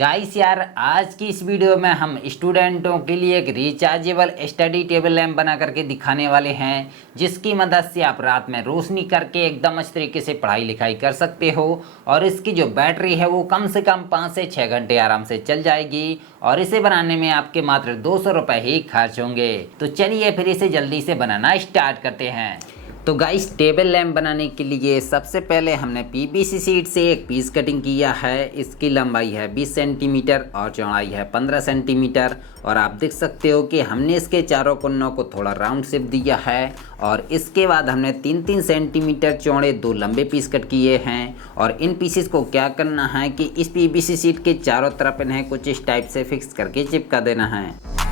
Guys यार, आज की इस वीडियो में हम स्टूडेंटों के लिए एक रिचार्जेबल स्टडी टेबल लैंप बना करके दिखाने वाले हैं, जिसकी मदद से आप रात में रोशनी करके एकदम अच्छे तरीके से पढ़ाई लिखाई कर सकते हो। और इसकी जो बैटरी है वो कम से कम 5 से 6 घंटे आराम से चल जाएगी और इसे बनाने में आपके मात्र 200 रुपये ही खर्च होंगे। तो चलिए फिर इसे जल्दी से बनाना स्टार्ट करते हैं। तो गाइस, टेबल लैंप बनाने के लिए सबसे पहले हमने पीवीसी शीट से एक पीस कटिंग किया है। इसकी लंबाई है 20 सेंटीमीटर और चौड़ाई है 15 सेंटीमीटर। और आप देख सकते हो कि हमने इसके चारों कोनों को थोड़ा राउंड शेप दिया है। और इसके बाद हमने 3-3 सेंटीमीटर चौड़े 2 लंबे पीस कट किए हैं। और इन पीसेस को क्या करना है कि इस पीवीसी शीट के चारों तरफ इन्हें कुछ इस टाइप से फिक्स करके चिपका देना है।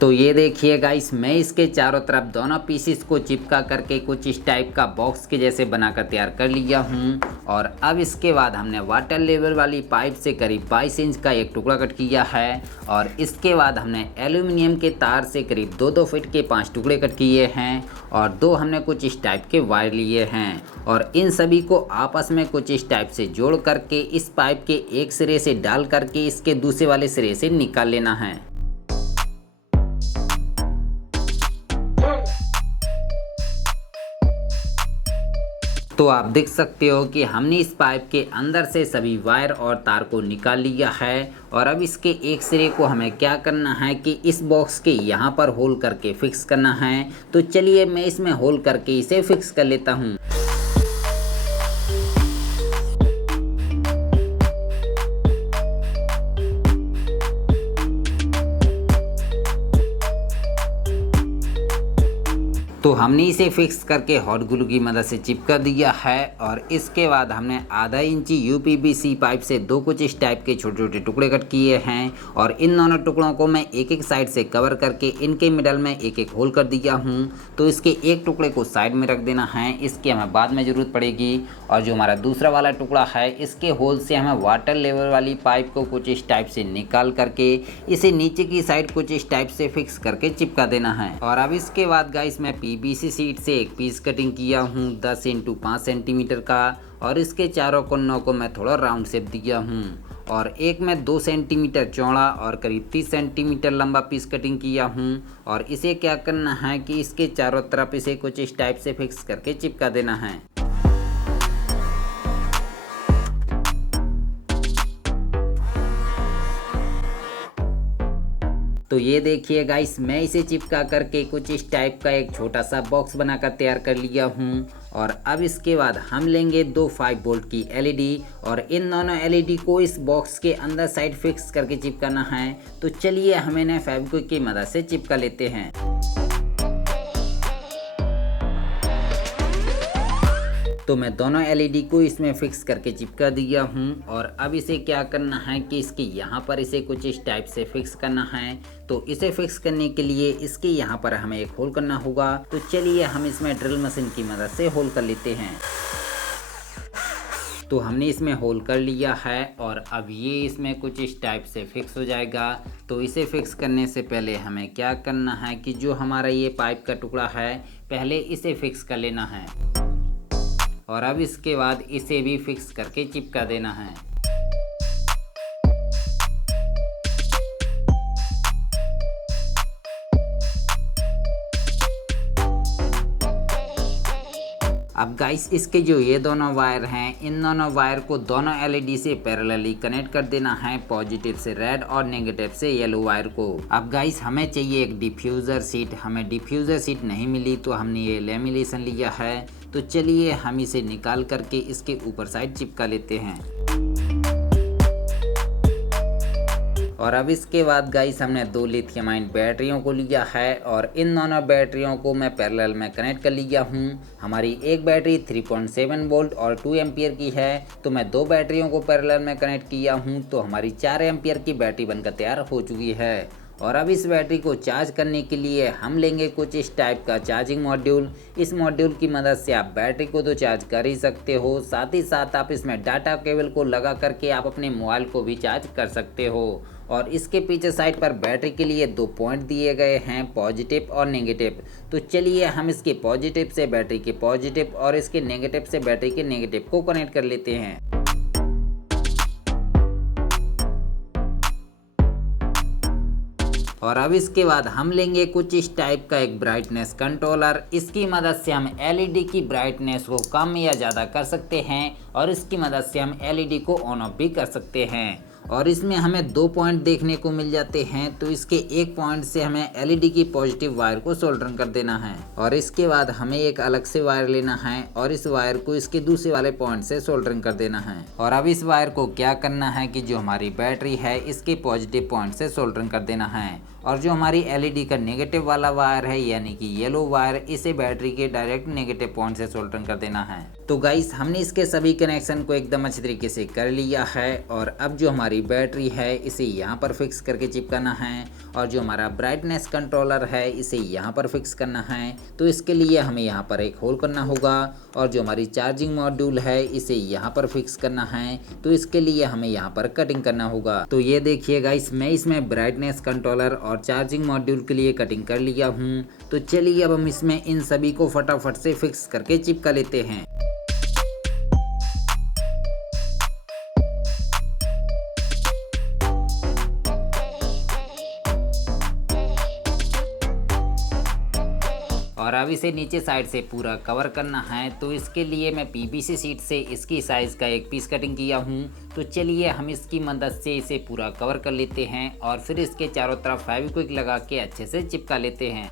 तो ये देखिए गाइस, मैं इसके चारों तरफ दोनों पीसेस को चिपका करके कुछ इस टाइप का बॉक्स के जैसे बनाकर तैयार कर लिया हूँ। और अब इसके बाद हमने वाटर लेवल वाली पाइप से करीब 22 इंच का एक टुकड़ा कट किया है। और इसके बाद हमने एल्यूमिनियम के तार से करीब 2-2 फीट के 5 टुकड़े कट किए हैं। और 2 हमने कुछ इस टाइप के वायर लिए हैं। और इन सभी को आपस में कुछ इस टाइप से जोड़ करके इस पाइप के एक सिरे से डाल करके इसके दूसरे वाले सिरे से निकाल लेना है। तो आप देख सकते हो कि हमने इस पाइप के अंदर से सभी वायर और तार को निकाल लिया है। और अब इसके एक सिरे को हमें क्या करना है कि इस बॉक्स के यहाँ पर होल करके फिक्स करना है। तो चलिए मैं इसमें होल करके इसे फिक्स कर लेता हूँ। तो हमने इसे फिक्स करके हॉट ग्लू की मदद से चिपका दिया है। और इसके बाद हमने आधा इंची यूपीवीसी पाइप से 2 कुछ इस टाइप के छोटे छोटे टुकड़े कट किए हैं। और इन दोनों टुकड़ों को मैं एक एक साइड से कवर करके इनके मिडल में एक एक होल कर दिया हूँ। तो इसके एक टुकड़े को साइड में रख देना है, इसकी हमें बाद में ज़रूरत पड़ेगी। और जो हमारा दूसरा वाला टुकड़ा है, इसके होल से हमें वाटर लेवल वाली पाइप को कुछ इस टाइप से निकाल करके इसे नीचे की साइड कुछ इस टाइप से फिक्स करके चिपका देना है। और अब इसके बाद गाइस, मैं पीवीसी शीट से एक पीस कटिंग किया हूँ 10 × 5 सेंटीमीटर का। और इसके चारों कोनों को मैं थोड़ा राउंड शेप दिया हूँ। और एक मैं 2 सेंटीमीटर चौड़ा और करीब 30 सेंटीमीटर लंबा पीस कटिंग किया हूँ। और इसे क्या करना है कि इसके चारों तरफ इसे कुछ इस टाइप से फिक्स करके चिपका देना है। तो ये देखिए गाइस, मैं इसे चिपका करके कुछ इस टाइप का एक छोटा सा बॉक्स बनाकर तैयार कर लिया हूँ। और अब इसके बाद हम लेंगे 2 5 वोल्ट की एलईडी और इन दोनों एलईडी को इस बॉक्स के अंदर साइड फिक्स करके चिपकाना है। तो चलिए हम इन्हें फेविक्विक की मदद से चिपका लेते हैं। तो मैं दोनों एलईडी को इसमें फिक्स करके चिपका दिया हूँ। और अब इसे क्या करना है कि इसके यहाँ पर इसे कुछ इस टाइप से फिक्स करना है। तो इसे फिक्स करने के लिए इसके यहाँ पर हमें एक होल करना होगा। तो चलिए हम इसमें ड्रिल मशीन की मदद से होल कर लेते हैं। तो हमने इसमें होल कर लिया है और अब ये इसमें कुछ इस टाइप से फिक्स हो जाएगा। तो इसे फिक्स करने से पहले हमें क्या करना है कि जो हमारा ये पाइप का टुकड़ा है, पहले इसे फिक्स कर लेना है। और अब इसके बाद इसे भी फिक्स करके चिपका देना है। अब गाइस, इसके जो ये दोनों वायर हैं, इन दोनों वायर को दोनों एलईडी से पैरेलली कनेक्ट कर देना है, पॉजिटिव से रेड और नेगेटिव से येलो वायर को। अब गाइस, हमें चाहिए एक डिफ्यूज़र शीट। हमें डिफ्यूज़र शीट नहीं मिली तो हमने ये लेमिनेशन लिया है। तो चलिए हम इसे निकाल करके इसके ऊपर साइड चिपका लेते हैं। और अब इसके बाद गाइस, हमने 2 लिथियम आयन बैटरियों को लिया है और इन दोनों बैटरियों को मैं पैरेलल में कनेक्ट कर लिया हूँ। हमारी एक बैटरी 3.7 वोल्ट और 2 एम्पियर की है। तो मैं 2 बैटरियों को पैरेलल में कनेक्ट किया हूँ। तो हमारी 4 एम्पियर की बैटरी बनकर तैयार हो चुकी है। और अब इस बैटरी को चार्ज करने के लिए हम लेंगे कुछ इस टाइप का चार्जिंग मॉड्यूल। इस मॉड्यूल की मदद से आप बैटरी को तो चार्ज कर ही सकते हो, साथ ही साथ आप इसमें डाटा केबल को लगा करके आप अपने मोबाइल को भी चार्ज कर सकते हो। और इसके पीछे साइड पर बैटरी के लिए 2 पॉइंट दिए गए हैं, पॉजिटिव और नेगेटिव। तो चलिए हम इसके पॉजिटिव से बैटरी के पॉजिटिव और इसके नेगेटिव से बैटरी के नेगेटिव को कनेक्ट कर लेते हैं। और अब इसके बाद हम लेंगे कुछ इस टाइप का एक ब्राइटनेस कंट्रोलर। इसकी मदद से हम एलईडी की ब्राइटनेस को कम या ज़्यादा कर सकते हैं और इसकी मदद से हम एलईडी को ऑन ऑफ भी कर सकते हैं। और इसमें हमें 2 पॉइंट देखने को मिल जाते हैं, तो इसके एक पॉइंट से हमें एलईडी की पॉजिटिव वायर को सोल्डरिंग कर देना है और इसके बाद हमें एक अलग से वायर लेना है और इस वायर को इसके दूसरे वाले पॉइंट से सोल्डरिंग कर देना है। और अब इस वायर को क्या करना है कि जो हमारी बैटरी है इसके पॉजिटिव पॉइंट से सोल्डरिंग कर देना है और जो हमारी एलईडी का नेगेटिव वाला वायर है यानी कि येलो वायर, इसे बैटरी के डायरेक्ट नेगेटिव पॉइंट से सोल्डरिंग कर देना है। तो गाइस हमने इसके सभी कनेक्शन को एकदम अच्छी तरीके से कर लिया है और अब जो हमारी बैटरी है इसे यहाँ पर फिक्स करके चिपकाना है और जो हमारा ब्राइटनेस कंट्रोलर है इसे यहाँ पर फिक्स करना है। तो इसके लिए हमें यहाँ पर एक होल करना होगा और जो हमारी चार्जिंग मॉड्यूल है इसे यहाँ पर फिक्स करना है। तो इसके लिए हमें यहाँ पर कटिंग करना होगा। तो ये देखिए गाइस, मैं इसमें ब्राइटनेस कंट्रोलर और चार्जिंग मॉड्यूल के लिए कटिंग कर लिया हूँ। तो चलिए अब हम इसमें इन सभी को फटाफट से फिक्स करके चिपका लेते हैं। और अब इसे नीचे साइड से पूरा कवर करना है। तो इसके लिए मैं पीवीसी शीट से इसकी साइज़ का एक पीस कटिंग किया हूँ। तो चलिए हम इसकी मदद से इसे पूरा कवर कर लेते हैं और फिर इसके चारों तरफ फेविक्विक लगा के अच्छे से चिपका लेते हैं।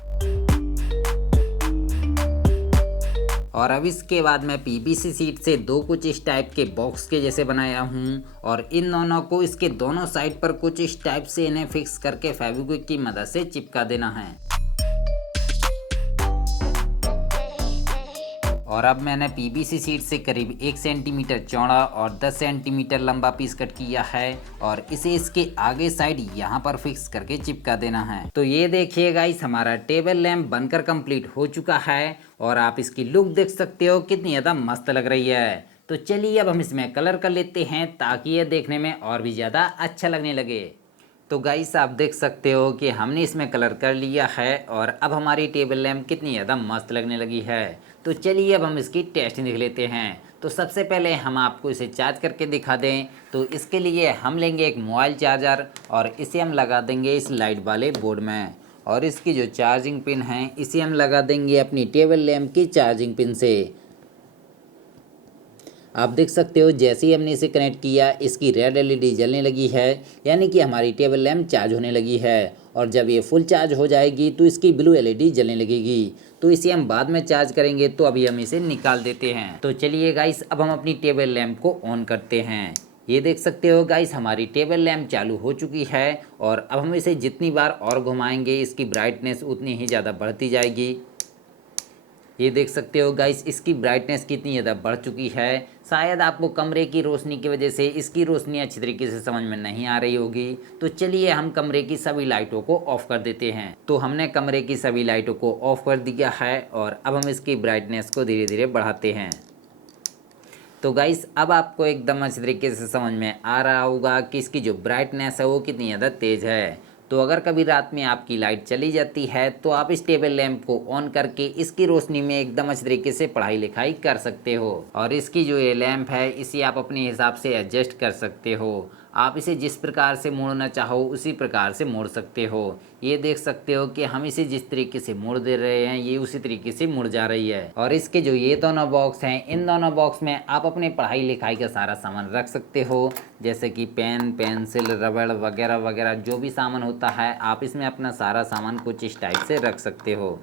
और अब इसके बाद मैं पीवीसी शीट से 2 कुछ इस टाइप के बॉक्स के जैसे बनाया हूँ और इन दोनों को इसके दोनों साइड पर कुछ इस टाइप से इन्हें फिक्स करके फेविक्विक की मदद से चिपका देना है। और अब मैंने पीवीसी शीट से करीब 1 सेंटीमीटर चौड़ा और 10 सेंटीमीटर लंबा पीस कट किया है और इसे इसके आगे साइड यहाँ पर फिक्स करके चिपका देना है। तो ये देखिए गाइस, हमारा टेबल लैंप बनकर कंप्लीट हो चुका है और आप इसकी लुक देख सकते हो कितनी ज़्यादा मस्त लग रही है। तो चलिए अब हम इसमें कलर कर लेते हैं ताकि ये देखने में और भी ज़्यादा अच्छा लगने लगे। तो गाइस आप देख सकते हो कि हमने इसमें कलर कर लिया है और अब हमारी टेबल लैंप कितनी ज़्यादा मस्त लगने लगी है। तो चलिए अब हम इसकी टेस्टिंग देख लेते हैं। तो सबसे पहले हम आपको इसे चार्ज करके दिखा दें। तो इसके लिए हम लेंगे एक मोबाइल चार्जर और इसे हम लगा देंगे इस लाइट वाले बोर्ड में और इसकी जो चार्जिंग पिन है इसे हम लगा देंगे अपनी टेबल लैंप की चार्जिंग पिन से। आप देख सकते हो जैसे ही हमने इसे कनेक्ट किया इसकी रेड एलईडी जलने लगी है, यानी कि हमारी टेबल लैंप चार्ज होने लगी है। और जब ये फुल चार्ज हो जाएगी तो इसकी ब्लू एलईडी जलने लगेगी। तो इसे हम बाद में चार्ज करेंगे, तो अभी हम इसे निकाल देते हैं। तो चलिए गाइस अब हम अपनी टेबल लैंप को ऑन करते हैं। ये देख सकते हो गाइस हमारी टेबल लैंप चालू हो चुकी है और अब हम इसे जितनी बार और घुमाएंगे इसकी ब्राइटनेस उतनी ही ज़्यादा बढ़ती जाएगी। ये देख सकते हो गाइस इसकी ब्राइटनेस कितनी ज़्यादा बढ़ चुकी है। शायद आपको कमरे की रोशनी की वजह से इसकी रोशनी अच्छी तरीके से समझ में नहीं आ रही होगी। तो चलिए हम कमरे की सभी लाइटों को ऑफ कर देते हैं। तो हमने कमरे की सभी लाइटों को ऑफ कर दिया है और अब हम इसकी ब्राइटनेस को धीरे धीरे बढ़ाते हैं। तो गाइस अब आपको एकदम अच्छी तरीके से समझ में आ रहा होगा कि इसकी जो ब्राइटनेस है वो कितनी ज़्यादा तेज़ है। तो अगर कभी रात में आपकी लाइट चली जाती है तो आप इस टेबल लैंप को ऑन करके इसकी रोशनी में एकदम अच्छी तरीके से पढ़ाई लिखाई कर सकते हो। और इसकी जो ये लैंप है इसे आप अपने हिसाब से एडजस्ट कर सकते हो। आप इसे जिस प्रकार से मोड़ना चाहो उसी प्रकार से मोड़ सकते हो। ये देख सकते हो कि हम इसे जिस तरीके से मोड़ दे रहे हैं ये उसी तरीके से मुड़ जा रही है। और इसके जो ये दोनों बॉक्स हैं इन दोनों बॉक्स में आप अपने पढ़ाई लिखाई का सारा सामान रख सकते हो, जैसे कि पेन, पेंसिल, रबड़ वगैरह वगैरह जो भी सामान होता है आप इसमें अपना सारा सामान कुछ इस टाइप से रख सकते हो।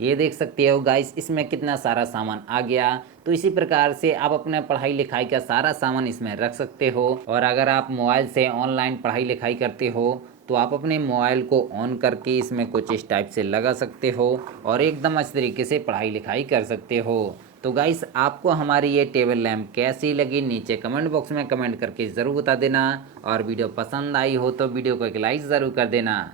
ये देख सकते हो गाइस इसमें कितना सारा सामान आ गया। तो इसी प्रकार से आप अपने पढ़ाई लिखाई का सारा सामान इसमें रख सकते हो। और अगर आप मोबाइल से ऑनलाइन पढ़ाई लिखाई करते हो तो आप अपने मोबाइल को ऑन करके इसमें कुछ इस टाइप से लगा सकते हो और एकदम अच्छे तरीके से पढ़ाई लिखाई कर सकते हो। तो गाइस आपको हमारी ये टेबल लैंप कैसी लगी नीचे कमेंट बॉक्स में कमेंट करके ज़रूर बता देना, और वीडियो पसंद आई हो तो वीडियो को एक लाइक ज़रूर कर देना।